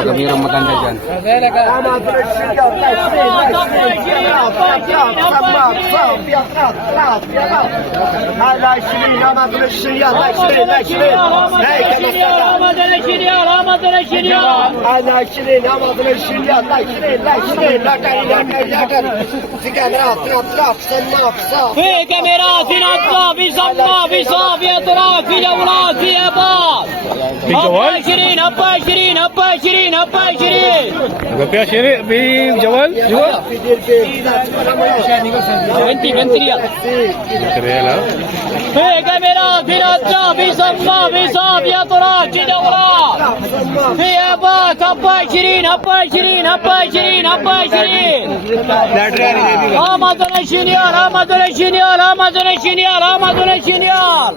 Gamirang maganda dyan. في كاميرا في نطة في صمة في صافية تراب في جولات في اباط. في جوال؟ 20 هبا 20 هبا 20 هبا 20 Gapya Shiri, في جوال؟ 20 ريال. ريال ها؟ في كاميرا في نطة في صمة في صافية تراب في جولات في اباط هبا 20 هبا 20 هبا 20 هبا 20 آمدن شنیار آمدن شنیار آمدن شنیار آمدن شنیار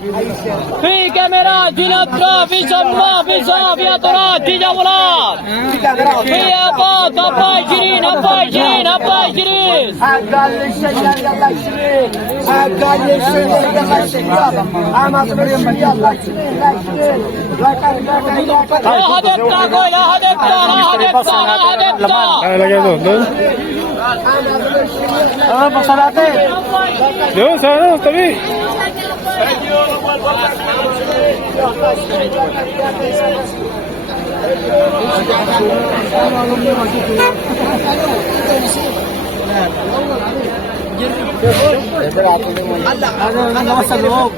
في كاميرا في نطة في صمة في صافية تراب في جولات في اباط هبا 20 هبا 20 هبا 20 لا هدفتا كوي لا هدفتا لا هدفتا لا هدفتا Lagay ko, doon. Basta natin. Doon, sa ano, tabi. Ano sa loob?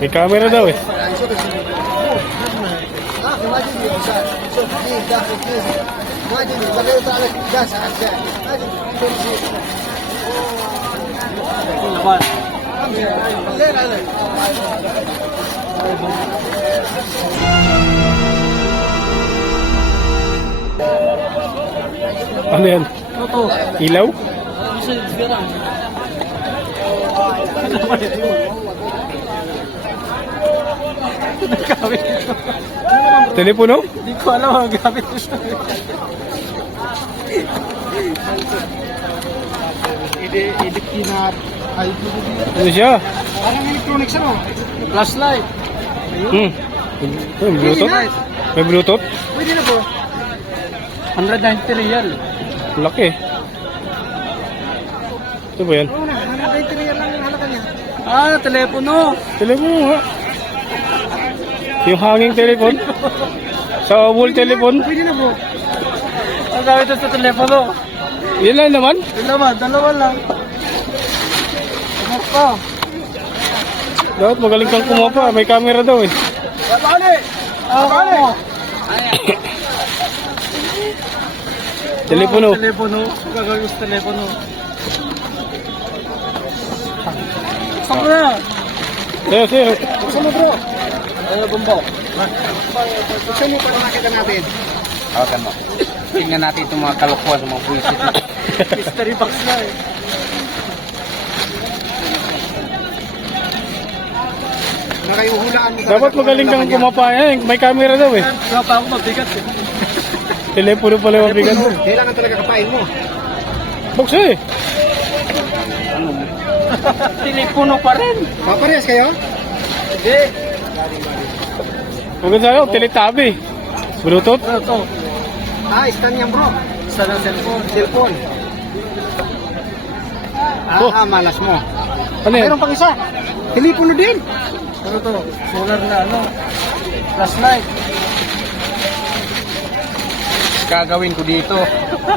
May camera daw eh. Ano yan? Ilaw? Telepono? Hindi ko alam ang gamit ko siya. Edit kinat. Ano siya? Parang electronics ano? Flashlight. May Bluetooth? May Bluetooth? Pwede na po. 190 real. Laki. Ito ba yan? Oo na, 190 real lang yung halaga niya. Ah, telepono. Telepono nga. Yung hanging telepon? Sa wall telepon? Pwede na po. Ang gamit sa telepono. Yan lang naman? Dalawa lang. Ano pa? Dapat magaling kang kumapa. May camera daw eh. Bali! Bali! Telepono. Telepono. Gagawin sa telepono. Saan na? Sayo, sayo. Saan mo bro? Ano bumbo? Saan mo pa nakita natin? Hawakan mo. Tingnan natin itong mga kalokohan sa mga buwisit na. Mystery box na eh. Nakayuhulaan mo. Dapat magaling kang kumapa eh. May camera daw eh. Wala pa ako mabigat eh. Telepono pala yung mabigat. Kailangan talaga kapain mo. Box eh. Telepono pa rin. Papares kayo? Hindi. Maganda sa'yo, teletabi. Bluetooth. Ano to? Ah, stand yan bro. Stand ng cellphone. Cellphone. Oh. Malas mo. Ano yan? Mayroon pang isa. Telepono din. Ano to? Solar na ano? Flashlight. Gagawin ko dito.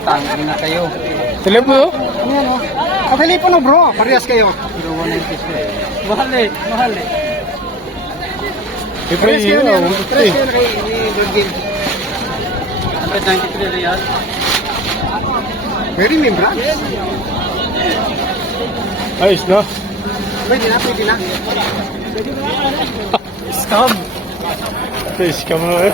Tangin na kayo. Telepono? Ano yan oh? Ah, telepono bro. Parehas kayo. Mahal eh. Mahal eh. Siyempre yun. Parehas kayo na kayo ni Virgin. 193 real. Very membran. Ayos na. Pwede na, pwede na. Scam. Scam na eh.